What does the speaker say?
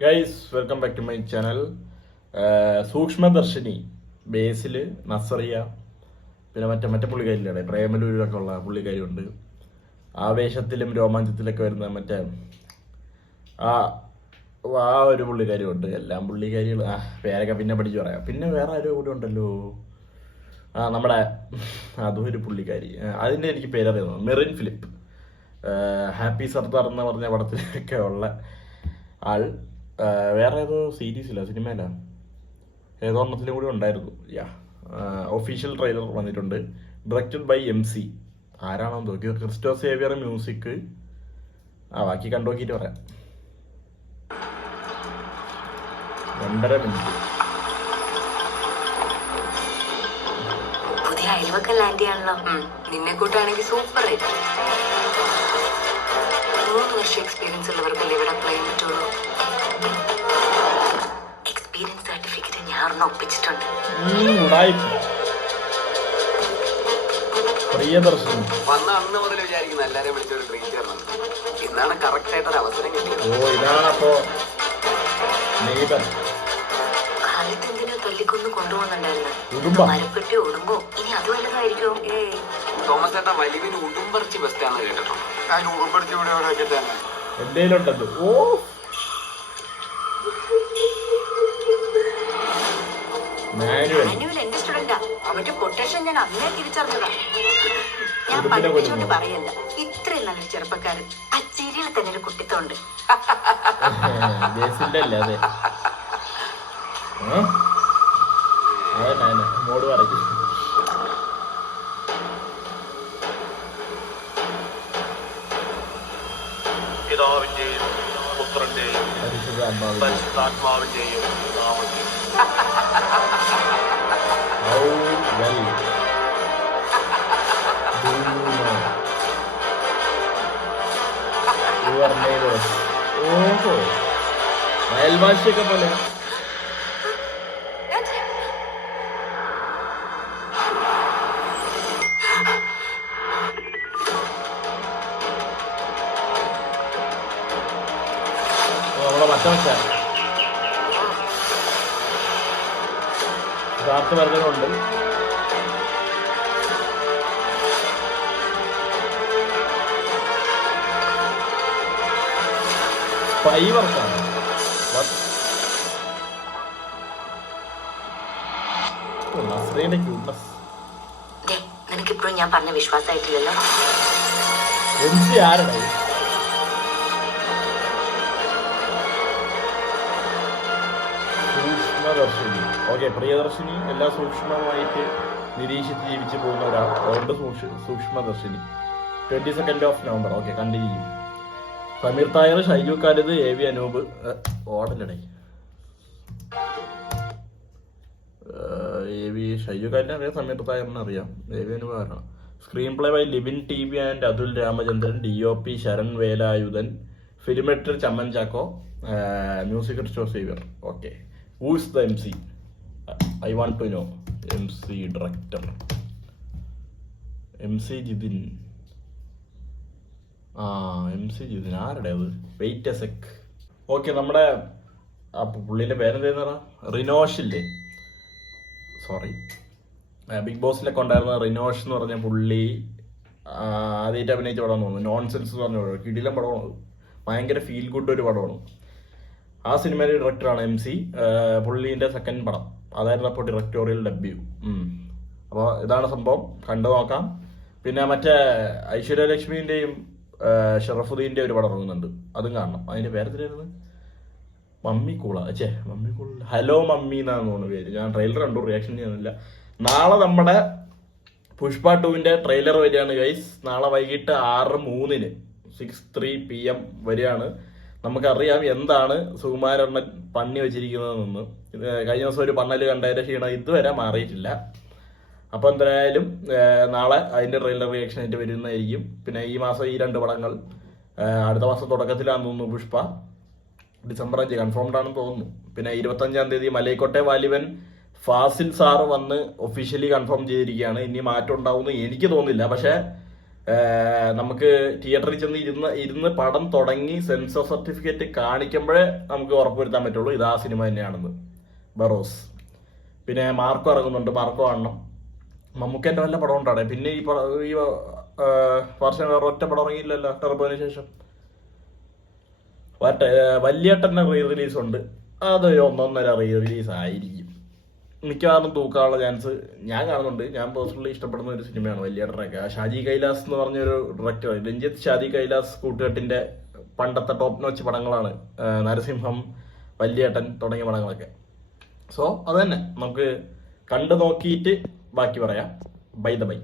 Guys welcome back to my channel. Sookshmadarshini Basil Nazriya പിന്നെ മറ്റേ പുള്ളിക്കാരില്ലേ പ്രേമലൂരിലൊക്കെ ഉള്ള പുള്ളിക്കാരിയുണ്ട്. ആവേശത്തിലും രോമാഞ്ചത്തിലൊക്കെ വരുന്ന ആ ആ ഒരു പുള്ളിക്കാരിയുണ്ട്. എല്ലാം പുള്ളിക്കാരികൾ പേരൊക്കെ പിന്നെ പഠിച്ചു പറയാം. പിന്നെ വേറെ ആരോ കൂടെ ഉണ്ടല്ലോ, നമ്മുടെ അതും ഒരു പുള്ളിക്കാരി. അതിൻ്റെ എനിക്ക് പേരറിയുന്നത് മെറിൻ ഫിലിപ്പ്. ഹാപ്പി സർദാർ എന്ന് പറഞ്ഞ പടത്തിലൊക്കെ ഉള്ള ആൾ. വേറെ ഏതോ സീരീസില്ല സിനിമയില ഏതോ ഒന്നത്തിലും കൂടി ഉണ്ടായിരുന്നു. ഒഫീഷ്യൽ ട്രെയിലർ വന്നിട്ടുണ്ട്. Directed by MC. ആരാണെന്ന് നോക്കി, ക്രിസ്റ്റോ സേവിയർ മ്യൂസിക്. ബാക്കി കണ്ടുനോക്കിയിട്ട് പറയാം. 2.5 മിനിറ്റ്. പുതിയ അയൽവക്ക ലാൻഡ് ചെയ്യാണല്ലോ. നിന്നെ കൂട്ടാണെങ്കിൽ സൂപ്പർ ആയിട്ട് 3 വർഷം എക്സ്പീരിയൻസ് ഉള്ളവർക്കല്ലേ ഇവിടെ അപ്ലൈ പറ്റുള്ളൂ. എക്സ്പീരിയൻസ് സർട്ടിഫിക്കറ്റ് ഞാൻ ഒപ്പിച്ചിട്ടുണ്ട്. പ്രിയദർശിനി വന്ന അന്ന് മുതൽ വിചാരിക്കുന്നു എല്ലാരെയും വിളിച്ചൊരു ട്രീറ്റ് തരണം. ഇന്നാണ് കറക്റ്റ് ആയിട്ടൊരു അവസരം കിട്ടിയത്. ഇതാണപ്പോ കാലത്ത് എന്തിനോ തല്ലിക്കൊന്ന് കൊണ്ടുപോകുന്നുണ്ടായിരുന്നു. മരപ്പെട്ടി ഒടുങ്ങോ ഇനി അത് വല്ലതായിരിക്കും. തോമസ് ചേട്ടാ വലിവിന് ഉടുമ്പറിച്ച് ബെസ്റ്റാന്ന് കേട്ടിട്ടുണ്ട്. അതിന് ഉടുമ്പറിച്ച് ഇവിടെ എവിടെയൊക്കെ തന്നെ എന്തേലുണ്ടല്ലോ. മാനുവൽ എന്റെ സ്റ്റുഡന്റാ. അവന്റെ പൊട്ടൻഷ്യൽ ഞാൻ അന്നേ തിരിച്ചറിഞ്ഞതാ. ഞാൻ പഠിപ്പിച്ചോണ്ട് പറയല്ല, ഇത്രയും നല്ലൊരു ചെറുപ്പക്കാരൻ ആ ചിരിയിൽ തന്നെ ഒരു കുട്ടിത്തോണ്ട്. മോട് പറയും. പിതാവിന്റെയും പുത്രന്റെയും പരിശുദ്ധാത്മാവിന്റെയും നാമത്തിൽ. ഓഹോ, അയൽവാസിയൊക്കെ പോലെ. നമ്മുടെ മറ്റേ ാർത്ത് വരുന്നുണ്ട്. സ്പൈ വർക്കാണ്. നസ്രയുടെ ക്യൂട്ട്നസ് നിനക്കിപ്പോഴും ഞാൻ പറഞ്ഞ വിശ്വാസമായിട്ടില്ലല്ലോ. MC ആരുടെ? സൂക്ഷ്മദർശിനി. ഓക്കെ, പ്രിയദർശിനി എല്ലാം സൂക്ഷ്മമായിട്ട് നിരീക്ഷിച്ച് ജീവിച്ചു പോകുന്ന ഒരാൾ. അതുകൊണ്ട് സൂക്ഷ്മദർശിനി. 22 നവംബർ. ഓക്കെ, കണ്ടിരിക്കും. സമീർ തായർ, ഷൈജു കാലിദ്, AV അനൂപ്. ഓടലടേ AV ഷൈജു കാലിനെ അറിയാം, സമീർ തായറിനെ അറിയാം, AV അനൂപ് ആരാണ്. സ്ക്രീൻ പ്ലേ ബൈ ലിബിൻ TB and Athul Ramachandran. DOP Sharan Velayudhan. Film editor Chaman Chacko. Music Christo Xavier. Okay, who is the MC? I want to know. MC director MC Jithin. MC Jithin ആരുടെ അത്? Wait A sec. ഓക്കെ, നമ്മുടെ പുള്ളിൻ്റെ പേരെന്താ പറഞ്ഞാൽ റിനോഷില്ലേ, സോറി, ബിഗ് ബോസിലൊക്കെ ഉണ്ടായിരുന്ന റിനോഷ് എന്ന് പറഞ്ഞ പുള്ളി ആദ്യമായിട്ട് അഭിനയിച്ച പടമാണെന്ന് തോന്നുന്നു. നോൺസെൻസ് എന്ന് പറഞ്ഞ പടം. കിടിലം പടമാണ്. ഭയങ്കര ഫീൽ ഗുഡ് ഒരു പടമാണ്. ആ സിനിമയിലെ ഡയറക്ടറാണ് MC. പുള്ളീൻ്റെ സെക്കൻഡ് പടം അതായിരുന്നു അപ്പോൾ ഡയറക്ടോറിയൽ ഡെബ്യൂ. അപ്പോൾ ഇതാണ് സംഭവം, കണ്ടു നോക്കാം. പിന്നെ മറ്റേ ഐശ്വര്യലക്ഷ്മിൻ്റെയും ഷറഫുദ്ദീൻ്റെ ഒരു പടം ഇറങ്ങുന്നുണ്ട്, അതും കാണണം. അതിൻ്റെ പേരെന്തായിരുന്നു? മമ്മിക്കൂള. മമ്മിക്കൂള ഹലോ മമ്മി എന്നാണ് തോന്നുന്നു പേര്. ഞാൻ ട്രെയിലർ കണ്ടു, റിയാക്ഷൻ ചെയ്യുന്നില്ല. നാളെ നമ്മുടെ പുഷ്പ 2ന്റെ ട്രെയിലർ വരികയാണ് ഗൈസ്. നാളെ വൈകിട്ട് 6:03 6:03 PM വരികയാണ്. നമുക്കറിയാം എന്താണ് സുകുമാരണ്ണൻ പണി വെച്ചിരിക്കുന്നതെന്ന്. കഴിഞ്ഞ ദിവസം ഒരു പണ്ണല് കണ്ടതിന്റെ ക്ഷീണം ഇതുവരെ മാറിയിട്ടില്ല. അപ്പോൾ എന്തായാലും നാളെ അതിൻ്റെ ട്രെയിലർ റിയാക്ഷൻ ആയിട്ട് വരുന്നതായിരിക്കും. പിന്നെ ഈ മാസം ഈ 2 പടങ്ങൾ അടുത്ത മാസം തുടക്കത്തിലാണെന്ന് തോന്നുന്നു. പുഷ്പ December 5 കൺഫേംഡ് ആണെന്ന് തോന്നുന്നു. പിന്നെ 25-ാം തീയതി മലൈക്കോട്ടെ വാലിബൻ ഫാസിൽ സാറ് വന്ന് ഒഫീഷ്യലി കൺഫേം ചെയ്തിരിക്കുകയാണ്. ഇനി മാറ്റം ഉണ്ടാവുമെന്ന് എനിക്ക് തോന്നുന്നില്ല, പക്ഷേ നമുക്ക് തിയേറ്ററിൽ ചെന്ന് ഇരുന്ന് പടം തുടങ്ങി സെൻസർ സർട്ടിഫിക്കറ്റ് കാണിക്കുമ്പോഴേ നമുക്ക് ഉറപ്പുവരുത്താൻ പറ്റുള്ളൂ ഇത് ആ സിനിമ തന്നെയാണെന്ന്. ബറോസ്. പിന്നെ മാർക്കോ ഇറങ്ങുന്നുണ്ട്, മാർക്കോ കാണണം. മമ്മൂക്കേൻ്റെ വല്ല പടം ഉണ്ടാണ്. പിന്നെ ഈ വർഷം വേറെ ഒറ്റ പടം ഇറങ്ങിയില്ലല്ലോ ടെർബോന് ശേഷം. വലിയേട്ടൻ്റെ റീ റിലീസ് ഉണ്ട്, അത് 1.5 റീ റിലീസ് ആയിരിക്കും മിക്കവാറും. തൂക്കാനുള്ള ചാൻസ് ഞാൻ കാണുന്നുണ്ട്. ഞാൻ പേഴ്സണലി ഇഷ്ടപ്പെടുന്ന ഒരു സിനിമയാണ് വലിയേട്ടനൊക്കെ. ഷാജി കൈലാസ് എന്ന് പറഞ്ഞൊരു ഡയറക്ടർ, രഞ്ജിത്ത് ഷാജി കൈലാസ് കൂട്ടുകെട്ടിന്റെ പണ്ടത്തെ ടോപ്പ് നോച്ച് പടങ്ങളാണ് നരസിംഹം, വലിയേട്ടൻ തുടങ്ങിയ പടങ്ങളൊക്കെ. സോ അത് തന്നെ നമുക്ക് കണ്ടു നോക്കിയിട്ട് ബാക്കി പറയാം. By the by.